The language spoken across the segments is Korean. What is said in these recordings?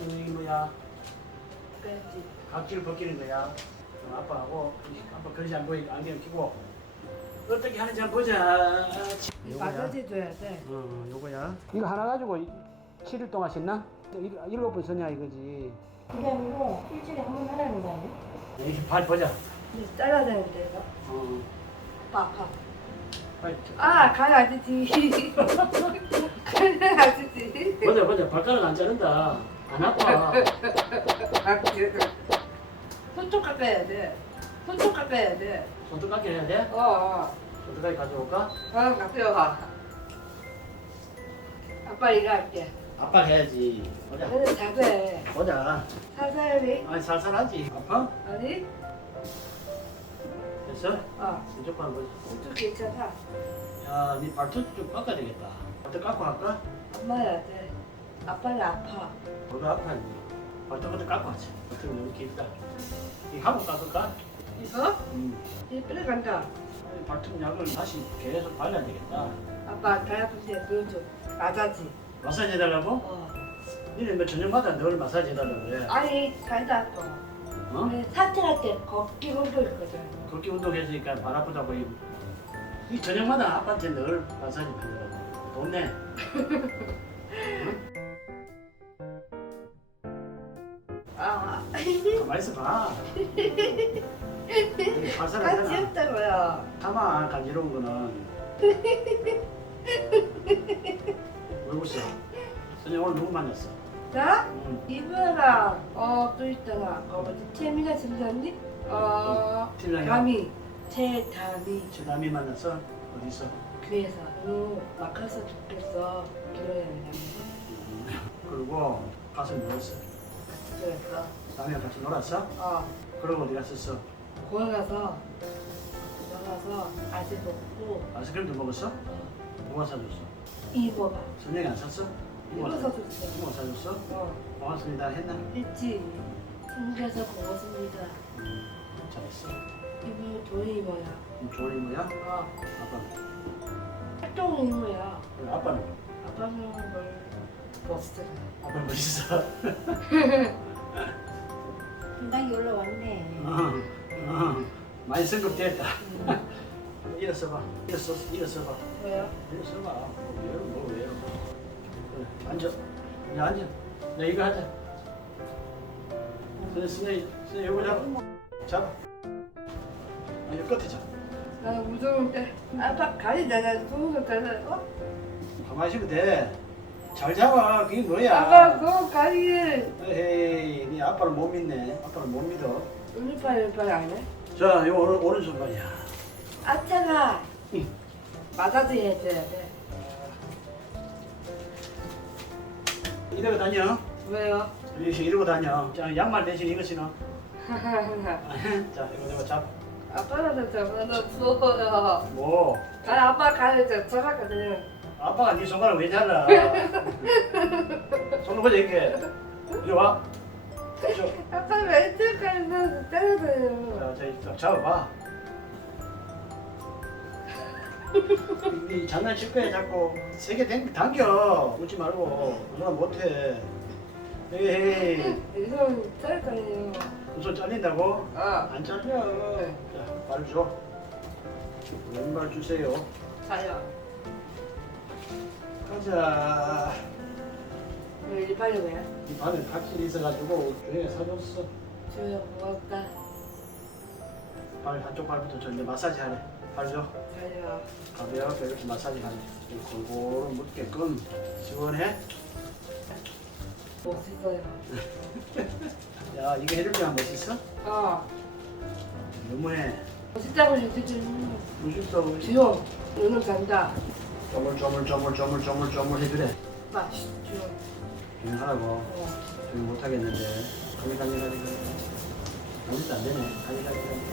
이 뭐야 빼지. 각질 벗기는 거야. 그럼 아빠하고 아빠 그러지 안 보이게 안경 끼고 어떻게 하는지 한번 보자. 마사지 줘야 돼. 어, 요거야. 이거 하나 가지고 7일 동안 씻나? 일- 일곱 번 썼냐 이거지. 그게 아니고 일주일에 한 번 하라는 거 아니야? 이발 보자. 근데 잘라야 되는데 이거. 어, 아빠 아파. 빨리. 아 가야지. 가야지. 보자 보자. 발가락 안 자른다. 안 아파. 손톱 깎아야 돼. 손톱 깎아야 돼. 손톱 깎여 해야 돼? 어. 어. 손톱까지 가져올까? 어, 깎여. 아빠 이거 할게. 아빠 해야지. 보자. 나는 자세. 보자. 살살이. 아니 살살하지. 아파? 아니? 됐어? 어. 이쪽 한 보자. 이쪽 괜찮아. 야, 네 발톱 좀 깎아야 되겠다. 발톱 깎고 할까? 안 맞아야 돼. 아빠는 아파. 너도 아파야지. 발톱부터 깎고 하지. 발톱이 너무 길다. 이 하고 깎을까? 이거? 음. 이 빨리 간다. 발톱 약을 다시 계속 발라야 되겠다. 아빠 다이 아플 때 그거 좀 맞아지. 마사지 해달라고? 어. 니네 뭐 저녁마다 늘 마사지 해달라고 그래. 아니 다이도 아파. 어? 어? 산책할 때 걷기 운동 있거든. 그렇게 운동했으니까 발 아프다고 이, 이 저녁마다 아빠한테 늘 마사지 받으라고. 돈 내. 있어봐. 우리 같이 살살하잖아. 했다고요. 가만 간지러운 거는. 왜 웃어? 선생 오늘 누구 만났어? 나? 응. 이브랑 어 또 있잖아. 어 뭐지? 채미나 심사님? 어 팀장이요? 담이 채담이 지남이 만났어? 어디서? 교회에서 응 막혀서 좋겠어. 교회에 그리고 가서 놀았어. 교회에서 남이랑 같이 놀았어? 어 그러고 어디 갔었어? 공원 가서 나가서 아재 먹고 아이스크림도 먹었어? 어, 누가 사줬어? 이모가 선생이 안 샀어? 이모 사- 사줬어. 이모가 사줬어? 어 고맙습니다 했나? 했지. 숨겨서 고맙습니다. 음, 잘했어. 이모 도희 이모야. 음, 좋은 이모야? 어 아빠는? 활동 이모야. 그래, 아빠는? 아빠는 뭘 버스잖아. 아빠는 멋있어. 상당히 올라왔네. 어, 어, 많이 성급됐다. 음. 일어서 봐. 일어서, 일어서봐. 뭐야? 일어서 봐. 왜요? 뭐 왜요? 그래, 앉아. 이제 앉아. 나 이거 하자. 그래, 선생님, 선생님 이거 잡아. 잡아. 아, 이거 끝에 잡아. 나 무서운데. 아빠 가리 내가 거 달라. 어? 가만히 있으면 돼. 잘 잡아. 그게 뭐야? 아빠 그거 가리에 에이, 네 아빠를 못 믿네. 아빠를 못 믿어. 울리팔 울리팔 안 해? 자, 이거 오른, 오른손발이야. 아차가 응. 해줘야 돼. 이대로 다녀. 왜요? 이렇게 이러고 다녀. 자, 양말 대신 이거 신어. 자, 이거 내가 잡아. 아빠한테 저보다 무서워요. 뭐? 아 아빠 가리 저 저거거든. 아빠가 네 손가락 왜 잘라? 손을 보자 이렇게. 이리 와. 저, 아빠 왜 이렇게 때려줘요? 자, 자, 자, 잡아봐. 이 장난칠 거야 자꾸 세게 당- 당겨 웃지 말고 누나 못해 에이 이손 때려줘요. 그손 잘린다고? 어. 안 잘려 자 발 줘 왼발 주세요 자요. 가자 왜 일팔이 왜? 이 발에 각질이 있어가지고 조용히 사줬어 줘요 고맙다. 발 한쪽 발부터 저 이제 마사지 하래 발줘 자요. 가볍게 이렇게 마사지 하래 좀 골고루 묻게끔 시원해? 멋있어요. 야 이거 해주면 멋있어? 어. 너무해 멋있다고 해주지. 멋있어 주용. 너는 간다. 쪼물쪼물쪼물쪼물쪼물쪼물 해주래. 아빠 주용. 조용히 하라고 어. 못하겠는데. 가니가니가니 아무것도 안 되네. 가니가니가니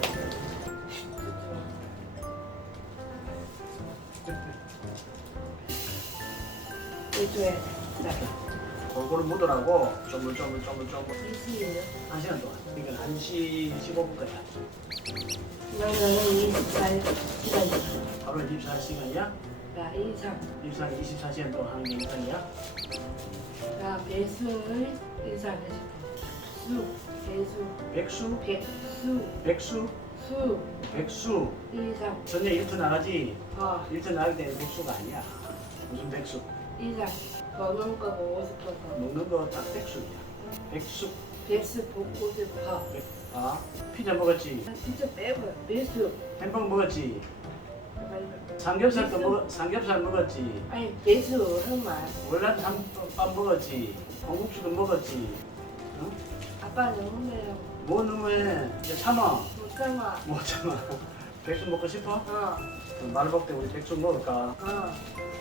일주에 골고루 묻으라고. 쪼물쪼물쪼물쪼물. 한 시간 동안. 그러니까 1시 15분까지. 나는 24일 시간이야. 하루 24시간이야? 나 이상. 24, 24시간 동안 하는 게 일상이야? 나 배송을 인사해줄게. 수, 개수, 백수, 백수, 백수, 수, 백수. 인사, 전에 일터 나가지. 어, 일터 나갈 때는 백수가 아니야. 무슨 백수? 인사. 먹는 거 먹고 싶어서. 먹는 거 딱 백수야. 백수. 백수 먹고 싶어. 백- 아, 피자 먹었지. 난 진짜 빼고 백수. 햄버거 먹었지. 삼겹살도 먹 삼겹살 먹었지. 아니 백수 정말. 월남 밥 먹었지. 공국수도 먹었지. 어? 아빠 너무 매워. 뭐 넣으면 이제 참아. 못 참아. 못 참아. 백수 먹고 싶어? 어, 말 먹을 때 우리 백수 먹을까? 어.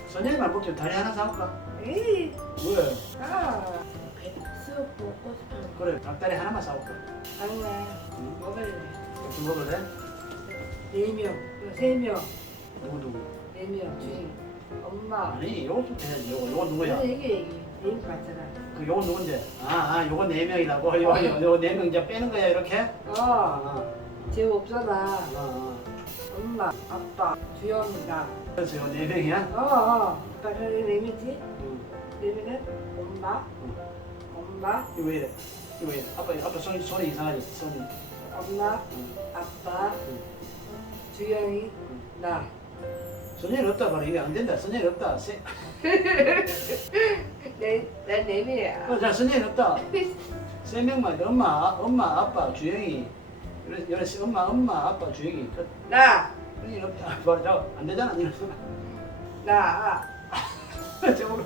선생님 말 먹지 다리 하나 사올까? 에이, 왜? 아. 백수 먹고 싶어. 그래 닭다리 하나만 사올까? 아니야. 응? 먹을래. 백수 먹을래? 네 명, 세 명, 누구 누구? 네 명, 주인. 엄마. 아니 요거 좀 해야지 요거 요거 누구야? 그래서 이게 네임 맞잖아. 그 요거 누군데? 아, 아 요거 네 명이라고? 요거 요거 네명 이제 빼는 거야 이렇게? 어, 아, 쟤 없잖아. 아, 아. 엄마, 아빠, 주영이가. 그래서 요거 네 명이야? 어, 어. 아빠 저기 네 명이지? 응. 네 명은 엄마, 엄마, 이거 왜 이래? 이거 왜 이래? 아빠 아빠 손이 손이 이상하지? 손이. 엄마, 응. 아빠, 응. 주영이, 나. 선생님 없다 말이 이게 안 된다. 선생님 없다. 세, 내, 난네 명이야. 어, 자 선생님 없다. 세 명만 엄마 엄마 아빠 주영이 이래 이래 엄마 엄마 아빠 주영이 그 나, 선생님 없다. 말자 안 되잖아. 이런 나, 저으로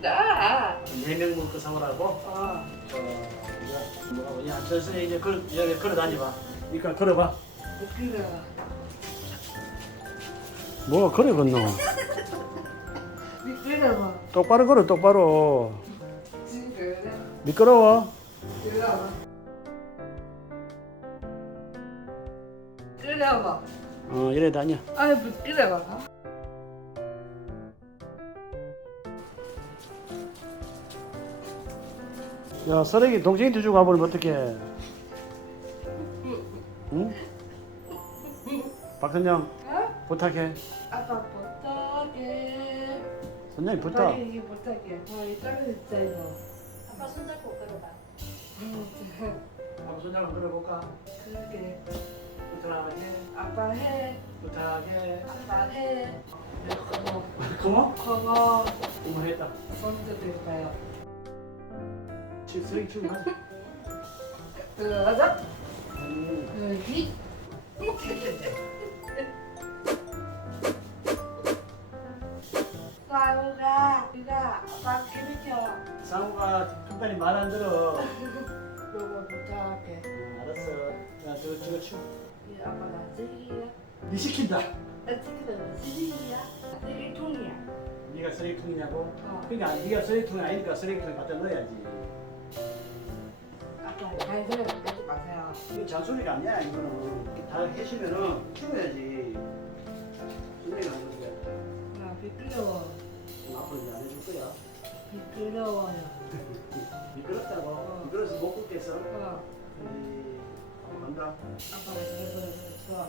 나. 네명 먹고 사오라고. 어, 저 뭐라고 야 선생님 이제 걸 여기 걸어 다니봐. 이거 걸어봐. 부끄러. 뭐가 걸어 건너? 미끄러워. 똑바로 걸어 똑바로. 지금 미끄러워. 끌어워. 끌어워. 어 이래 다녀. 아이 부끄러워. 야 쓰레기 동생한테 주고 가버리면 어떡해 응? 박 선장 어? 부탁해 아빠 부탁해. 선장님 부탁 빨리 이게 부탁해. 어, 이 작은 있자 이거. 아빠 손잡고 걸어봐. 박 선장 들어볼까? 그러게. 부탁해 아빠 해. 부탁해 아빠 해. 어머, 고모? 고마워. 고모 했다 손도 쓰레기 치우고 가자 들어가자. 음. 여기. 이가 아빠 재밌죠? 상우가 끝까지 말안 들어 요거 부탁해. 응, 알았어 야 저거 저거 치워 이 아빠 나 쓰레기야? 니 시킨다 나 쓰레기다 쓰레기야? 쓰레기통이야. 네가 쓰레기통이냐고? 어. 그러니까 네가 쓰레기통이 아니니까 쓰레기통에 갖다 넣어야지 아빠 잔소리 마세요. 이거 잔소리가 아니야 이거는 다 해시면은 치워야지 선생님 안 해줄 거야 나 미끄러워. 그럼 앞으로 이제 안 해줄 거야 미끄러워요. 미끄럽다고 미끄러서 못 걷겠어 어. 에이, 한번 간다 아빠가 그래서 좋아.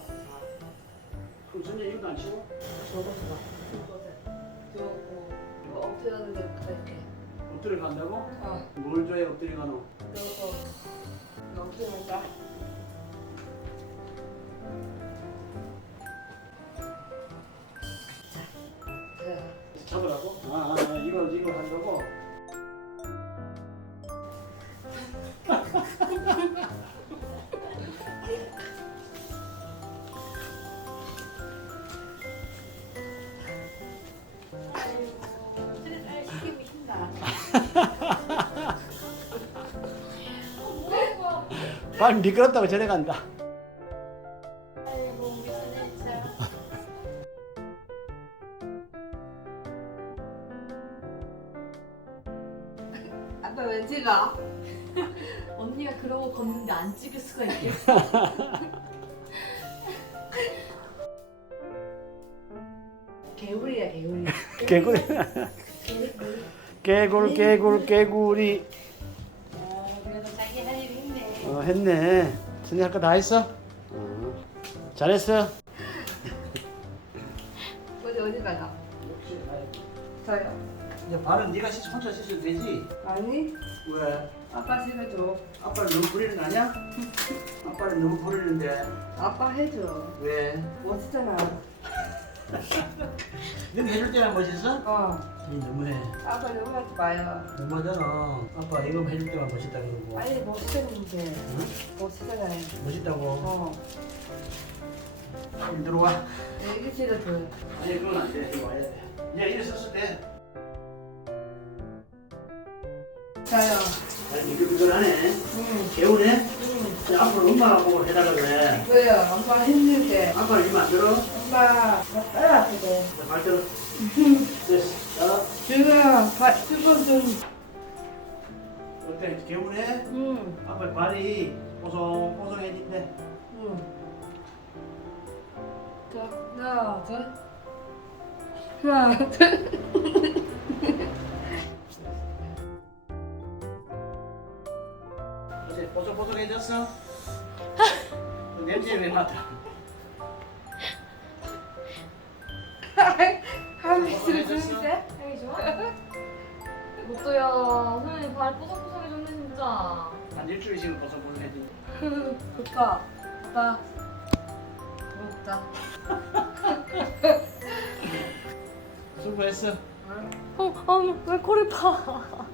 그럼 선생님 이거 안 치워? 저거 좋아. 저거 이거 엎드렸는데 그렇게. 엎드려 간다고? 어. 뭘 줘야 엎드려 가노? 저거 이거 엎드린다. 잡으라고? 아, 아, 아 이거 이거 한다고? 빨리 미끄럽다고 저래 간다 왜 찍어? 언니가 그러고 걷는데 안 찍을 수가 있겠어. 개구리야 개구리. 개구리 개구리. 개굴 개굴 개구리 어, 그래도 자기 할일 있네. 어 했네 선생님 할거 다 했어? 어 잘했어 어디 어디 가나? 저요. 이제 발은 네가 씻 혼자 씻어도 되지? 아니 왜? 아빠 해줘. 아빠를 너무 부리는 거 아니야? 아빠를 너무 부리는데 아빠 해줘. 왜? 멋지잖아. 너는 해줄 때만 멋있어? 어. 니 너무해 아빠 너무 하지 마요. 너무하잖아 아빠 이거 해줄 때만 멋있다 그러고 아니 멋있었는데. 응? 멋지잖아요. 멋있다고 어. 일 들어와 여기 싫어줘. 아니 그건 안돼 이거 와야 돼 이제 썼을 때 자요. 아니 이거 이걸 하네 응. 개운해? 응. 앞으로 엄마가 보고 해달라 그래 왜요? 엄마 힘들게. 아빠는 이거 안 들어? 엄마 뼈 아프대. 발 들어 됐어 자 지금 발 수건 좀. 어때 개운해? 응. 아빠 발이 뽀송 뽀송해진대 응. 자, 하나, 둘. 하나, 둘. 그 냄새 왜 맡아? 이틀 주는데? 향이 좋아? 로또야 선생님 발 뽀송뽀송해졌네 진짜 한 일주일 지금 뽀송뽀송해진대 좋다. 아빠. 부럽다. 수고했어 어, 어, 왜 코를 파?